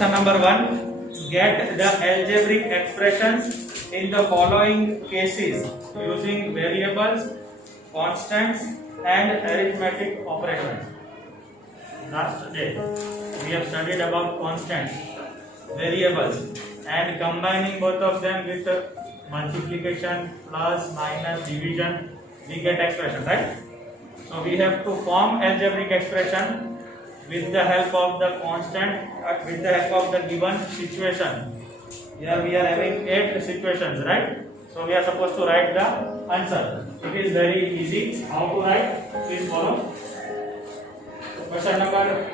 Question number 1. Get the algebraic expressions in the following cases using variables, constants and arithmetic operations. Last day we have studied about constants, variables and combining both of them with multiplication, plus, minus, division, we get expression, right? So we have to form algebraic expression with the help of the constant, with the help of the given situation. Here we are having 8 situations, right? So we are supposed to write the answer. It is very easy. How to write? Please follow. Question number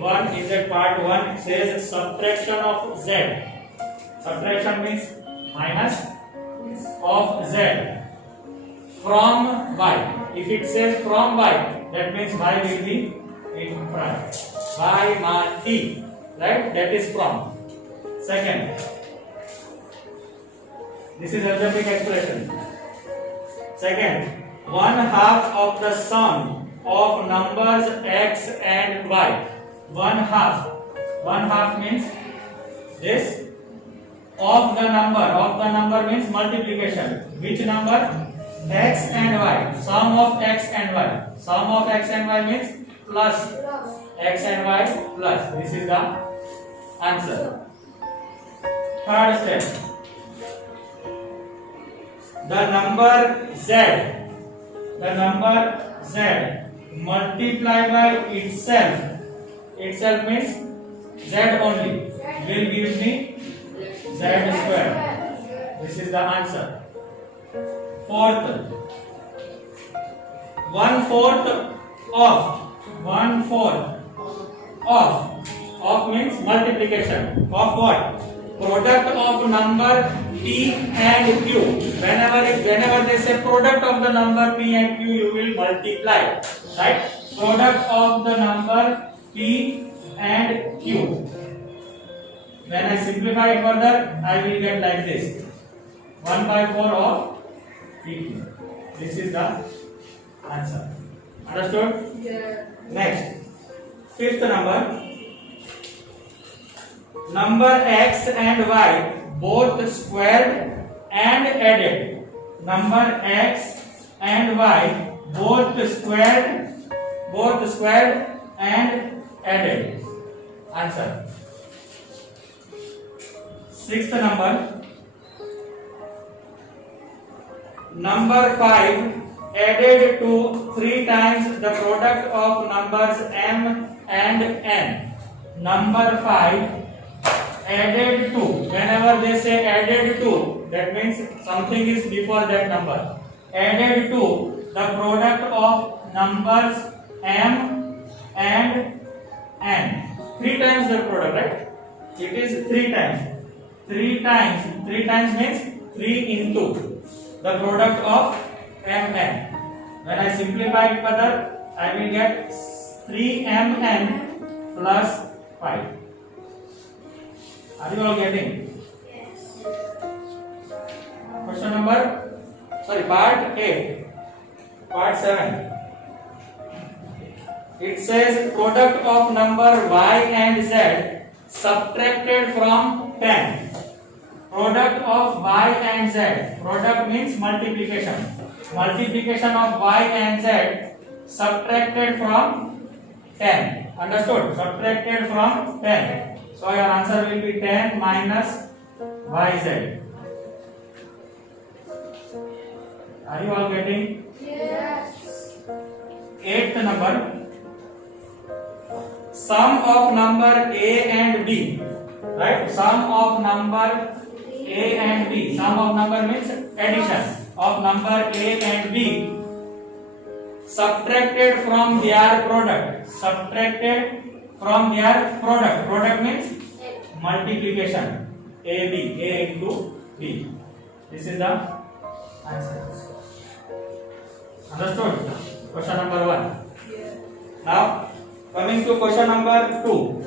1 is that part 1 says subtraction of z. Subtraction means minus of z from y. If it says from y, that means y will be in front. Y mati, right? That is from. Second, this is algebraic expression. Second, 1/2 of the sum of numbers x and y. 1/2. 1/2 means this of the number. Of the number means multiplication. Which number? X and y. Sum of x and y. Sum of x and y means plus x and y plus. This is the answer. Third step. The number z multiply by itself. Itself means z only will give me z square. This is the answer. Fourth, 1/4 of means multiplication of what? Product of number p and q. Whenever they say product of the number p and q, you will multiply, right? Product of the number p and q. When I simplify it further, I will get like this: 1/4 of p. This is the answer. Understood? Yeah. Next, fifth number. Number x and y both squared and added. Number x and y both squared and added. Answer. Sixth number. Number 5 added to 3 times the product of numbers m and n. Number 5 added to. Whenever they say added to, that means something is before that number. Added to the product of numbers m and n. 3 times the product, right? It is 3 times. 3 times means 3 into the product of m n. When I simplify it further, I will get 3mn plus 5. Are you all getting? Yes. Question number, part 8, part 7. It says product of number y and z subtracted from 10. Product of y and z. Product means multiplication. Multiplication of y and z subtracted from 10. Understood? Subtracted from 10. So your answer will be 10 minus yz. Are you all getting? Yes. Eighth number. Sum of number a and b. Right? Sum of number a and b. Sum of number means addition of number a and b subtracted from their product. Subtracted from their product. Product means multiplication. A into b. This is the answer. Understood? Question number 1. Yeah. Now coming to question number 2.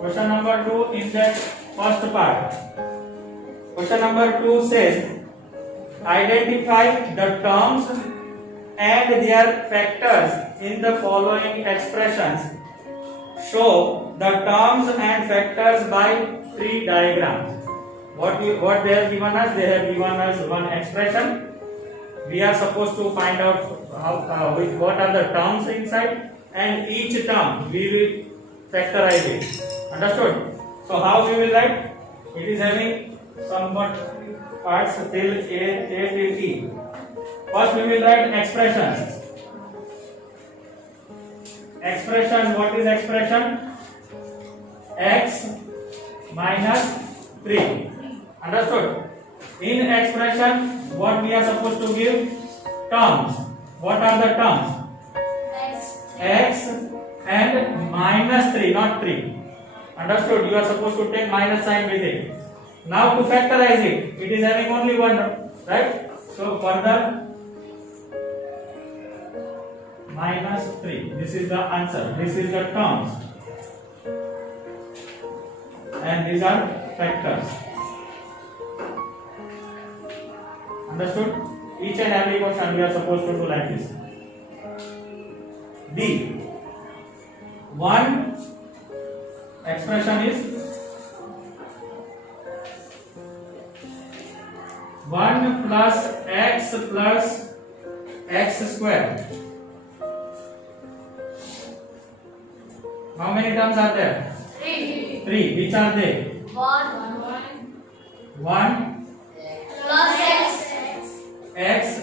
Question number 2 in that first part. Question number 2 says identify the terms and their factors in the following expressions. Show the terms and factors by three diagrams. What they have given us? They have given us one expression. We are supposed to find out what are the terms inside, and each term we will factorize it. Understood? So how we will write? It is having somewhat parts till A till E. First we will write expressions. Expression, what is expression? X minus 3. Understood? In expression, what we are supposed to give? Terms. What are the terms? X and minus 3, not 3. Understood? You are supposed to take minus sign with it. Now to factorize it, it is having only one, right? So further, minus 3. This is the answer. This is the terms. And these are factors. Understood? Each and every question we are supposed to do like this. D. One expression is 1 plus x square. How many terms are there? 3. Which are they? 1 plus x.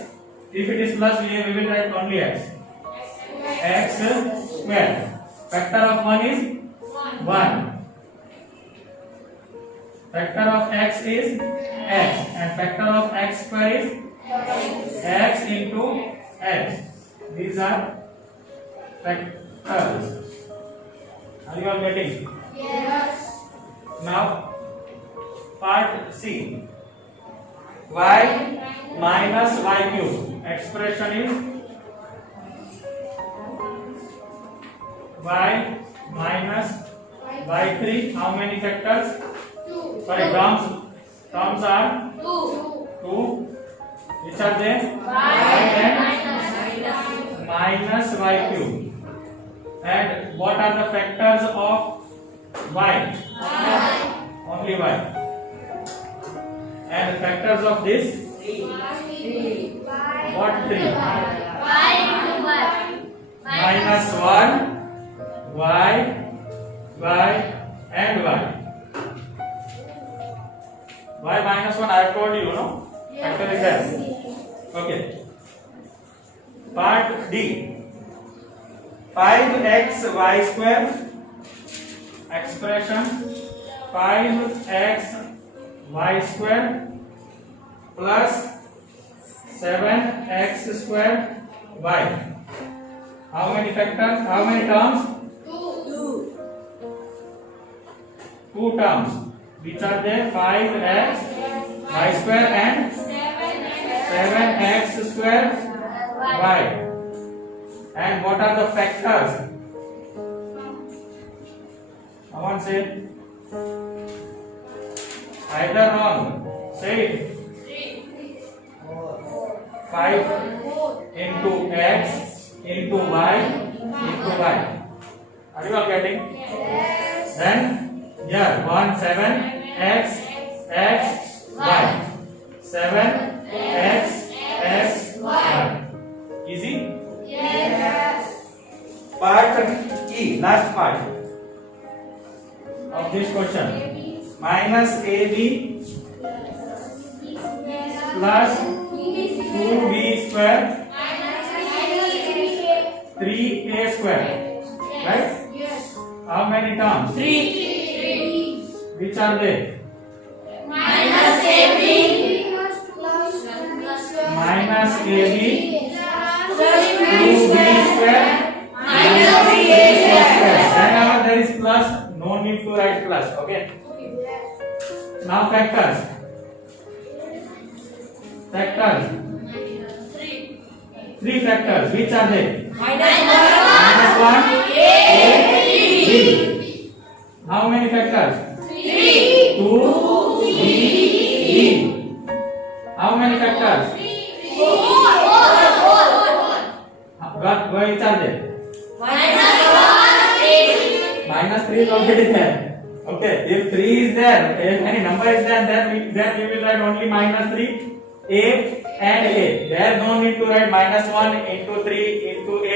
If it is plus, we will write only x. X square. Factor of 1 is 1. Factor of x is x, and factor of x square is x into x. These are factors. Are you all getting? Yes. Now, part C. Y minus y cube. Expression is y minus y3. How many factors? 2. Sorry, terms are 2. 2. Which are they? Y and minus minus y cube. And what are the factors of y? Only y. And factors of this? What 3? Minus 1, y, and y. Y minus 1, I have told you, no? Factor is there. Okay. Part D. 5xy square. Expression 5xy square plus 7x square y. How many factors? How many terms? 2 terms. Which are they? 5x y square and 7x square y. And what are the factors? I want to say either wrong. Say it. 5 into x into y into y. Are you all getting? Yes. Then here 1 7 x y 7 x y. Easy. Yes. Part E, last part of this question. Minus AB plus 2b square 3a square. Right? Yes. How many terms? 3. Which are they? Minus AB Minus AB 2b square minus 3a 3a square. Whenever there is plus, no need to write plus. Okay. Now factors. Factors. 3 factors. Which are they? Minus 1, A, B. How many factors? 2, B, E. How many factors? 4. Which are they? Minus minus 3 is already there. Okay, if 3 is there, if any number is there, then we will write only minus 3, a and a. There no need to write minus 1 into 3 into a.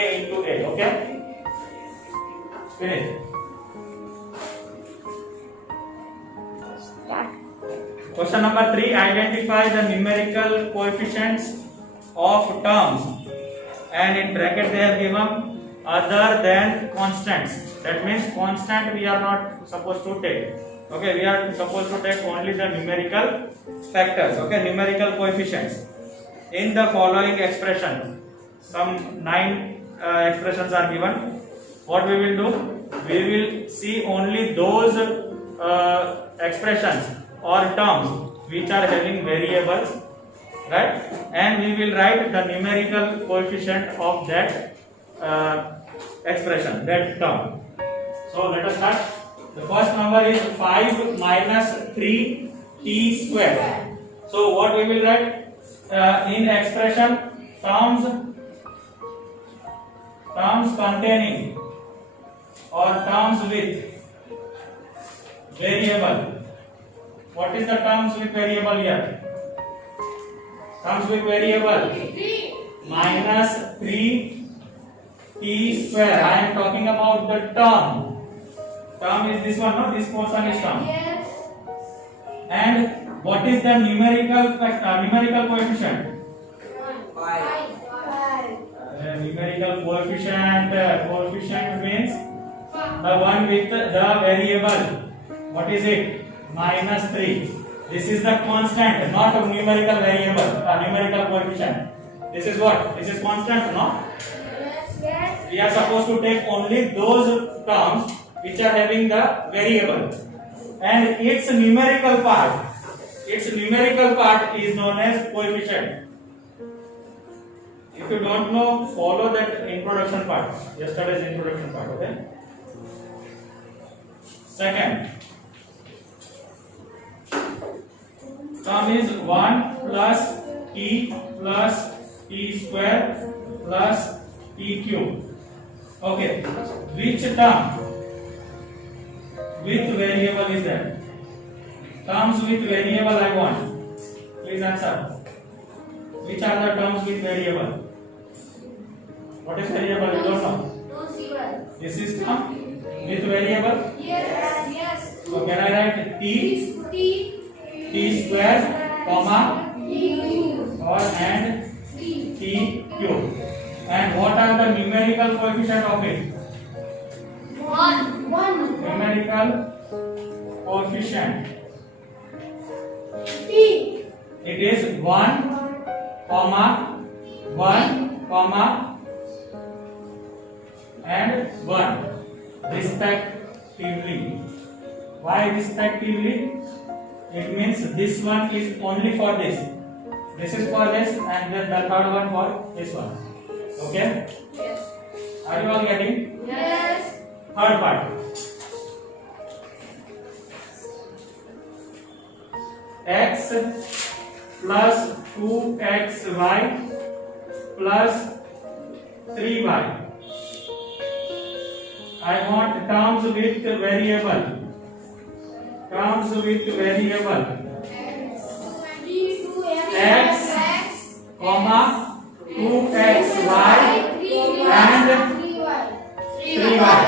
Okay, finish. Question number 3. Identify the numerical coefficients of terms, and in bracket they have given other than constants. That means constant we are not supposed to take. Okay, we are supposed to take only the numerical factors. Okay, numerical coefficients in the following expression. Some 9 expressions are given. What we will do? We will see only those expressions or terms which are having variables, right? And we will write the numerical coefficient of that expression, that term. So let us start. The first number is 5 minus 3 t square. So what we will write in expression? Terms containing or terms with variable. What is the terms with variable here? Terms with variable minus 3 t square. I am talking about the term. Term is this one, no? This portion is term. Yes. And what is the numerical coefficient? 5. Numerical coefficient means the one with the variable. What is it? Minus 3. This is the constant, not a numerical variable. Numerical coefficient. This is what? This is constant, no? Yes. We are supposed to take only those terms which are having the variable, and its numerical part is known as coefficient. If you don't know, follow that introduction part, yesterday's introduction part. Okay. Second term is 1 plus t square plus t cube. Okay, which term with variable is that? Terms with variable I want. Please answer. Which are the terms with variable? What is variable? You don't know. No zero. This is term with variable. Yes. So can I write t square, comma, or and t cube? And what are the numerical coefficient of it? 1. Numerical coefficient. T. It is 1, comma, 1, comma, and 1, respectively. Why respectively? It means this one is only for this. This is for this, and then the third one for this one. Okay? Yes. Are you all getting? Yes. Third part. X plus 2xy plus 3y. I want terms with variable. Terms with variable. X, comma, 2xy and 3y.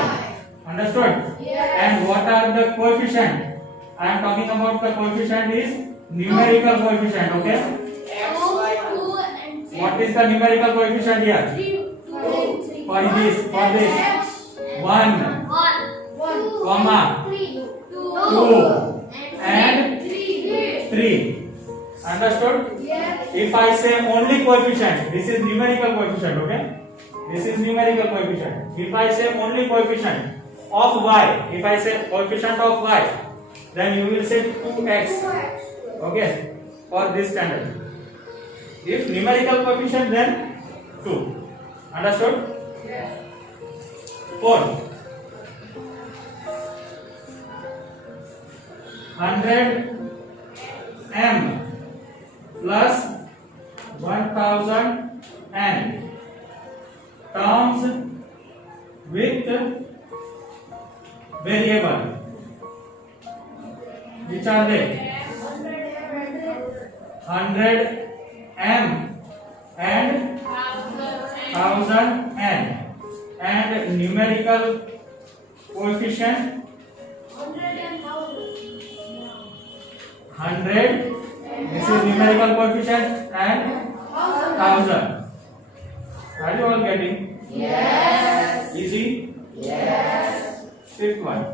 Understood? Yes. And what are the coefficient? I am talking about the coefficient is numerical coefficient. Okay? What is the numerical coefficient here? For this 1, comma, 2 and 3. Understood? Yes. If I say only coefficient, this is numerical coefficient. Okay? This is numerical coefficient. If I say only coefficient of y, if I say coefficient of y, then you will say 2x. Okay? For this standard. If numerical coefficient, then 2. Understood? Yes. 4. 100 m plus 1000 n terms with variable. Which are they? 100 m and 1000 n. And numerical coefficient 100. This is numerical coefficient and 1000. Are you all getting? Yes. Easy? Yes. Fifth one.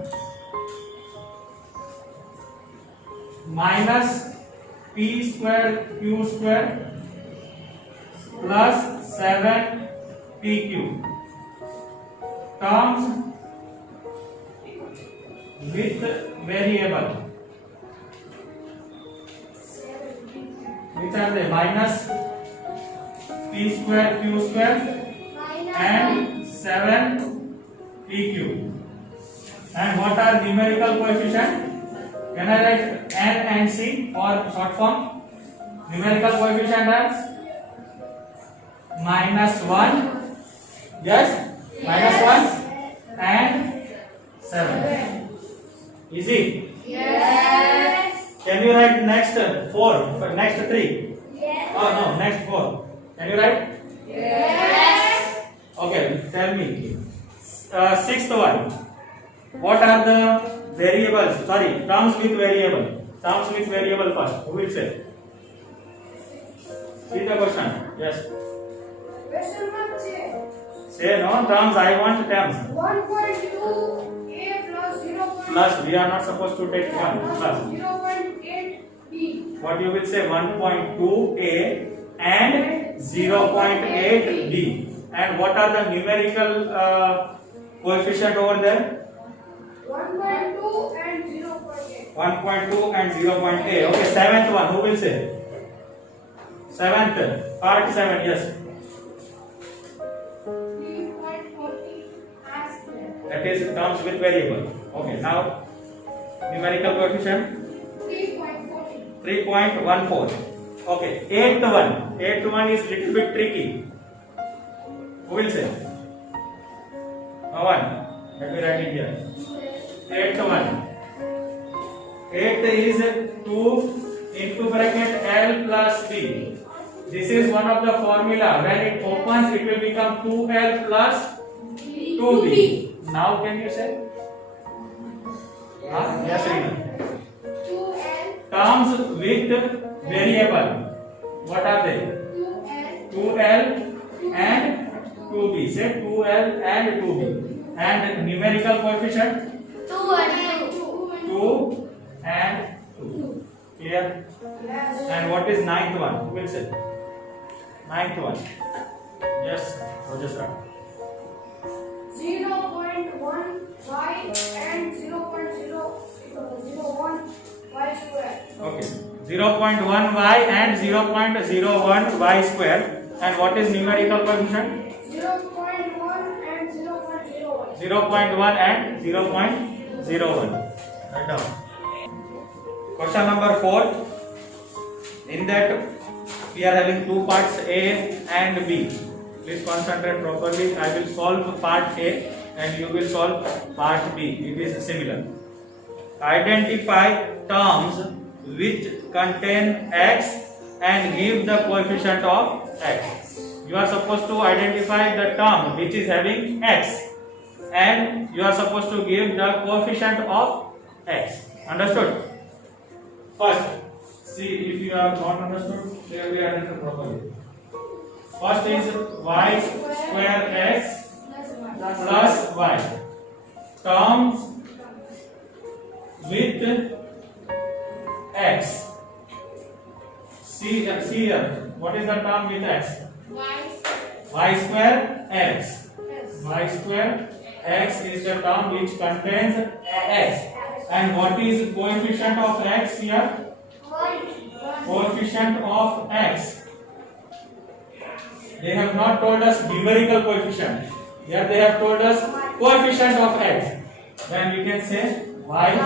Minus p square q square plus 7 pq. Terms with variable. Which are they? Minus p square q square and 7 pq. And what are numerical coefficient? Can I write n and c for short form? Numerical coefficient as -1, yes, -1 and 7. Easy. Yes. Can you write next 4? Next 3? Yes. Oh no, next 4. Can you write? Yes. Okay, tell me. Sixth one. What are the variables? Sorry, terms with variable. Terms with variable first. Who will say? See the question. Yes. Question mark check. Say no terms. I want terms. 1.2 A plus 0. Plus. We are not supposed to take one. Plus. 0.8 B. What you will say? 1.2 A and 0.8 B. And what are the numerical coefficient over there? 1.2 and 0.8. 1.2 and 0.8. Okay, seventh one. Who will say? Seventh. Part 7. Yes. 3.40 as well. That is terms with variable. Okay. Now numerical coefficient 3.40. 3.14. Okay. Eighth one. Eighth one is little bit tricky. Who will say? No one. Let me write it here. Eighth one. Eighth is 2 into bracket L plus B. This is one of the formula. When it opens, it will become 2L plus 2B. Now can you say? Yes, Rina. 2L. Terms with variable. What are they? 2L. 2L and 2B. Say 2L and 2B. And numerical coefficient 2 and 2. 2 and 2. Clear? Yes. And what is ninth one? Who will say? Ninth one. Yes, Rajasthan. 0.1 y and 0.001 y square. Okay. 0.1 y and 0.01 y square. And what is numerical coefficient? 0.1 and 0.01. 0.1 and 0.01. Write down. Question number 4. In that we are having two parts A and B. Please concentrate properly. I will solve part A and you will solve part B. It is similar. Identify terms which contain x and give the coefficient of x. You are supposed to identify the term which is having x and you are supposed to give the coefficient of x. Understood? First, see if you have not understood, there we identify properly. First is y square x plus y. Terms with x. See here. What is the term with x? Y square x. Y square x is the term which contains x. And what is coefficient of x here? Coefficient of x. They have not told us numerical coefficient. Here they have told us coefficient of x. Then we can say y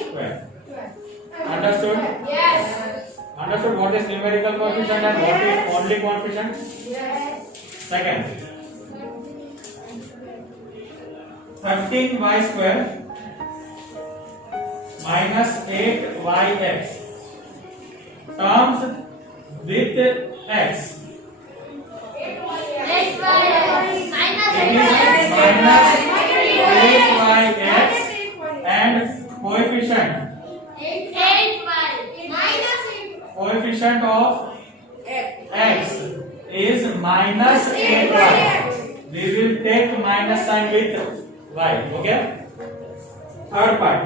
square. Understood? Yes. Understood what is numerical coefficient and what is only coefficient? Yes. Second. 15y square minus 8yx. Terms with x. It is minus 8yx and coefficient of x is minus 8y. We will take minus sign with y. Okay. Third part.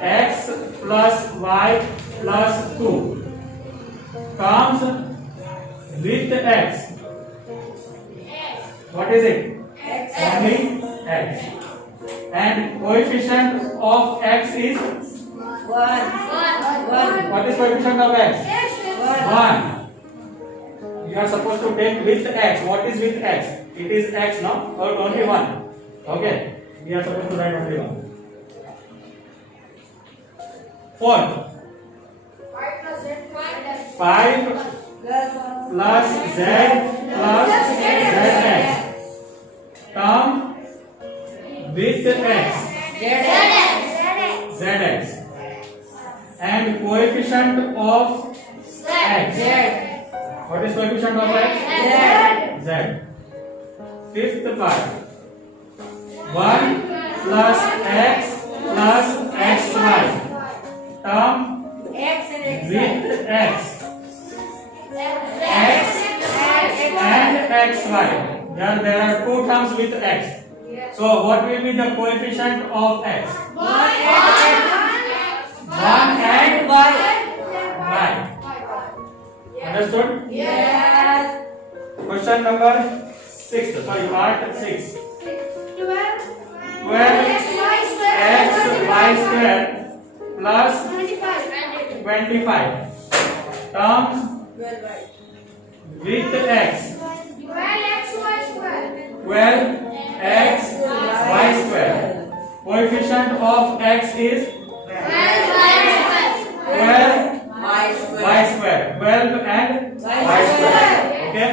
X plus y plus 2 comes with x. What is it? Only x. And coefficient of x is what is coefficient of x? 1. You are supposed to take with x. What is with x? It is x, no? Or only 1. Okay. We are supposed to write only 1. Fourth. 5 plus z plus zx. Term with x. Zx. And coefficient of x. What is coefficient of x? Z. Fifth part. 1 plus x plus xy. Term with x. X and xy. There are two terms with x. So what will be the coefficient of x? 1 and y. Understood? Yes. Question number 6. Sorry, part 6. 12 x y square plus 25 terms with x. 12 x y square. Coefficient of x is 12 y square. 12 and y square. Okay.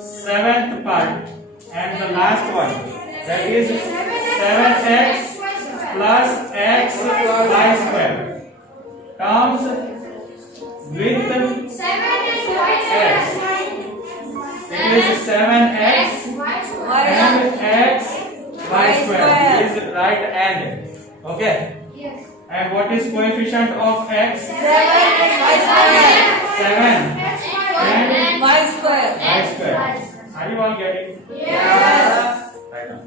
Seventh part and the last one. That is 7x plus x y square. Terms with x. It is 7x and x y square. It is right and. Okay. And what is coefficient of x? 7 and Y square. y square. Are you all getting? Yes. Right now.